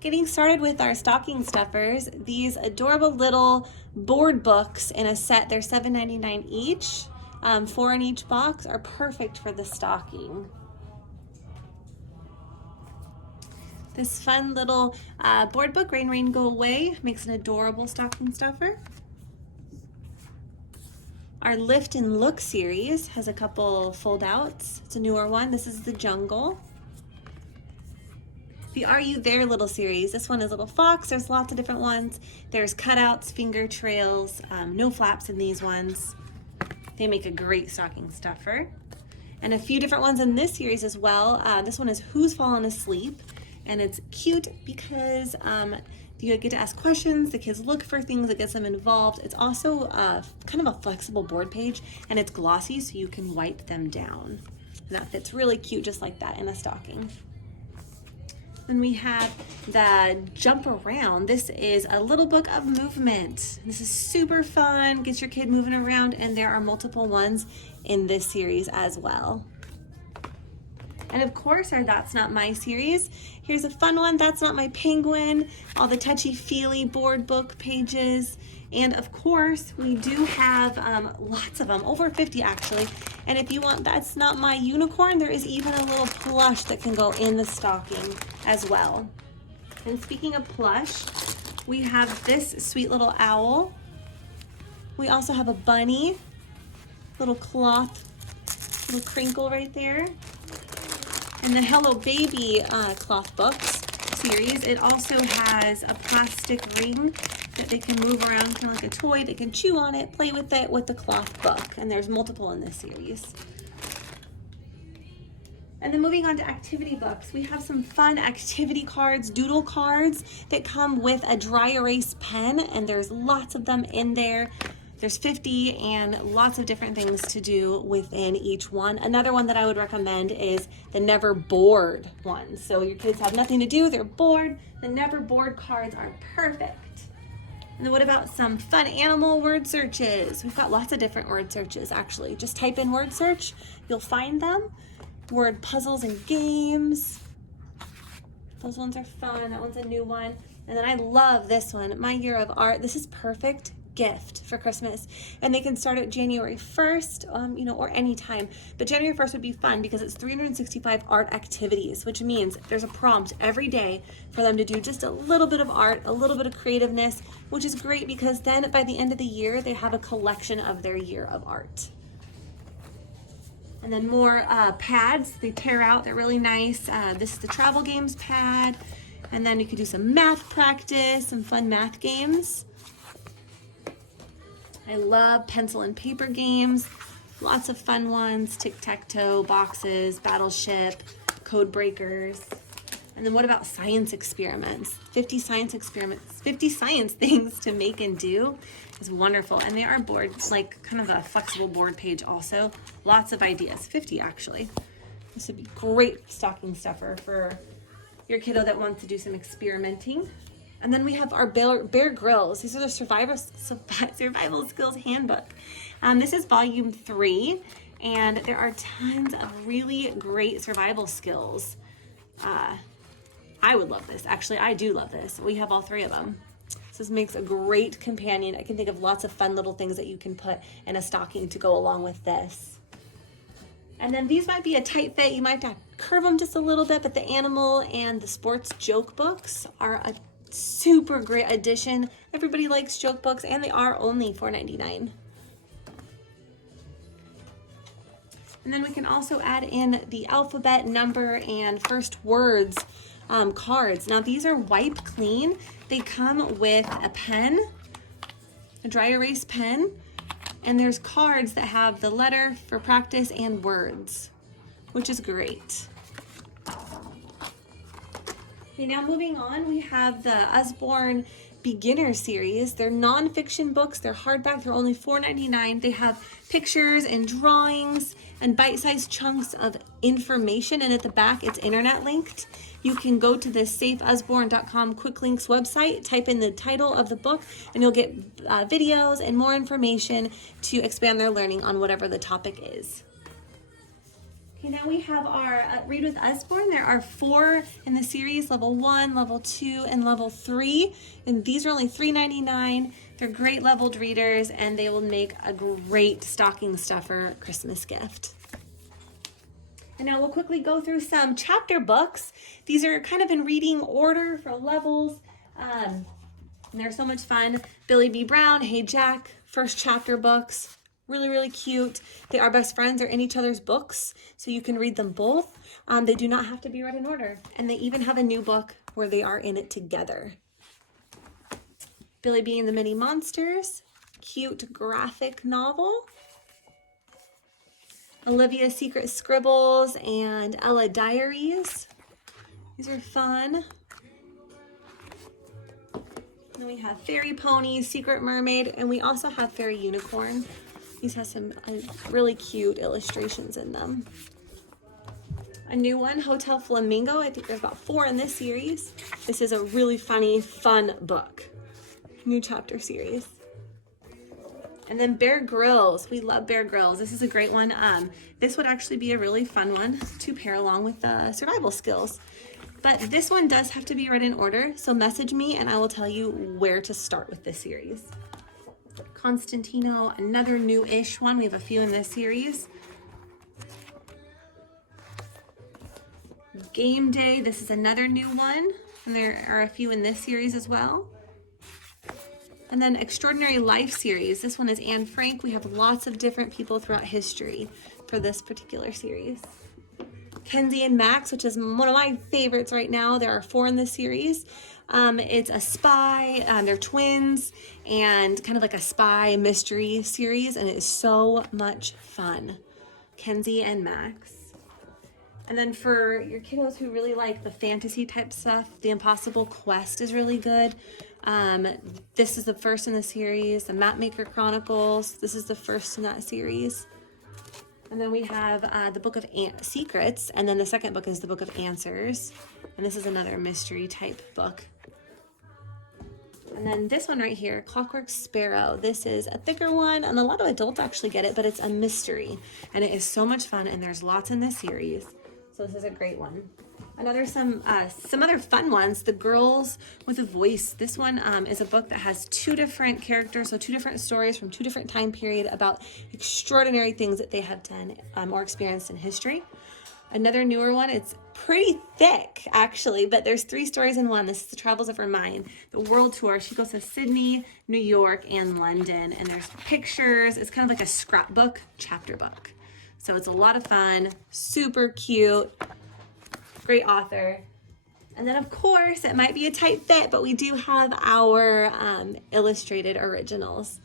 Getting started with our stocking stuffers, these adorable little board books in a set, they're $7.99 each, 4 in each box, are perfect for the stocking. This fun little board book, Rain Rain Go Away, makes an adorable stocking stuffer. Our Lift and Look series has a couple fold outs. It's a newer one. This is the Jungle. The Are You There little series, this one is Little Fox. There's lots of different ones. There's cutouts, finger trails, no flaps in these ones. They make a great stocking stuffer. And a few different ones in this series as well. This one is Who's Fallen Asleep? And it's cute because you get to ask questions, the kids look for things that gets them involved. It's also kind of a flexible board page, and it's glossy so you can wipe them down. And that fits really cute just like that in a stocking. Then we have the Jump Around. This is a little book of movement. This is super fun, gets your kid moving around, and there are multiple ones in this series as well. And of course, our That's Not My series. Here's a fun one, That's Not My Penguin, all the touchy-feely board book pages. And of course, we do have lots of them, over 50 actually. And if you want That's Not My Unicorn, there is even a little plush that can go in the stocking as well. And speaking of plush, we have this sweet little owl. We also have a bunny, little cloth, little crinkle right there. In the Hello Baby cloth books series, it also has a plastic ring that they can move around kind of like a toy. They can chew on it, play with it with the cloth book, and there's multiple in this series. And then moving on to activity books, we have some fun activity cards, doodle cards that come with a dry erase pen, and there's lots of them in there. There's 50 and lots of different things to do within each one. Another one that I would recommend is the Never Bored one. So your kids have nothing to do, they're bored. The Never Bored cards are perfect. And then what about some fun animal word searches? We've got lots of different word searches actually. Just type in word search, you'll find them. Word puzzles and games. Those ones are fun, that one's a new one. And then I love this one, My Year of Art. This is perfect gift for Christmas, and they can start at January 1st, or anytime, but January 1st would be fun because it's 365 art activities, which means there's a prompt every day for them to do just a little bit of art, a little bit of creativeness, which is great because then by the end of the year they have a collection of their year of art. And then more pads, they tear out, they're really nice. This is the travel games pad, and then you could do some math practice, some fun math games. I love pencil and paper games, lots of fun ones, tic-tac-toe, boxes, battleship, code breakers. And then what about science experiments? 50 science experiments, 50 science things to make and do is wonderful. And they are boards, like kind of a flexible board page also. Lots of ideas, 50 actually. This would be great stocking stuffer for your kiddo that wants to do some experimenting. And then we have our Bear Grylls. These are the survival skills handbook. This is volume 3, and there are tons of really great survival skills. I would love this. Actually, I do love this. We have all 3 of them. So this makes a great companion. I can think of lots of fun little things that you can put in a stocking to go along with this. And then these might be a tight fit. You might have to curve them just a little bit, but the animal and the sports joke books are a super great addition. Everybody likes joke books, and they are only $4.99. And then we can also add in the alphabet, number, and first words cards. Now these are wipe clean. They come with a pen, a dry erase pen, and there's cards that have the letter for practice and words, which is great. Okay, now moving on, we have the Usborne Beginner series. They're nonfiction books, they're hardback, they're only $4.99. They have pictures and drawings and bite-sized chunks of information, and at the back it's internet linked. You can go to the safeusborne.com quick links website, type in the title of the book, and you'll get videos and more information to expand their learning on whatever the topic is. Okay, now we have our Read with Usborne. There are 4 in the series, level 1, level 2, and level 3. And these are only $3.99. They're great leveled readers, and they will make a great stocking stuffer Christmas gift. And now we'll quickly go through some chapter books. These are kind of in reading order for levels. And they're so much fun. Billy B. Brown, Hey Jack, first chapter books. Really, really cute. They are best friends. They're in each other's books, so you can read them both. They do not have to be read in order. And they even have a new book where they are in it together. Billy B and the Mini Monsters, cute graphic novel. Olivia's Secret Scribbles and Ella Diaries. These are fun. Then we have Fairy Pony, Secret Mermaid, and we also have Fairy Unicorn. These have some really cute illustrations in them. A new one, Hotel Flamingo. I think there's about 4 in this series. This is a really funny, fun book. New chapter series. And then Bear Grylls. We love Bear Grylls. This is a great one. This would actually be a really fun one to pair along with the survival skills. But this one does have to be read in order, so message me and I will tell you where to start with this series. Constantino, another new-ish one. We have a few in this series. Game Day, this is another new one. And there are a few in this series as well. And then Extraordinary Life series. This one is Anne Frank. We have lots of different people throughout history for this particular series. Kenzie and Max, which is one of my favorites right now. There are 4 in this series. It's a spy, they're twins, and kind of like a spy mystery series, and it is so much fun. Kenzie and Max. And then for your kiddos who really like the fantasy type stuff, The Impossible Quest is really good. This is the first in the series, the Mapmaker Chronicles. This is the first in that series. And then we have the Book of Secrets, and then the second book is the Book of Answers. And this is another mystery type book. And then this one right here, Clockwork Sparrow. This is a thicker one, and a lot of adults actually get it, but it's a mystery. And it is so much fun, and there's lots in this series. So this is a great one. Some other fun ones, The Girls with a Voice. This one is a book that has 2 different characters, so 2 different stories from 2 different time period about extraordinary things that they have done or experienced in history. Another newer one, it's pretty thick actually, but there's 3 stories in one. This is The Travels of Her Mind, the world tour. She goes to Sydney, New York, and London, and there's pictures. It's kind of like a scrapbook chapter book. So it's a lot of fun, super cute, great author. And then of course, it might be a tight fit, but we do have our illustrated originals.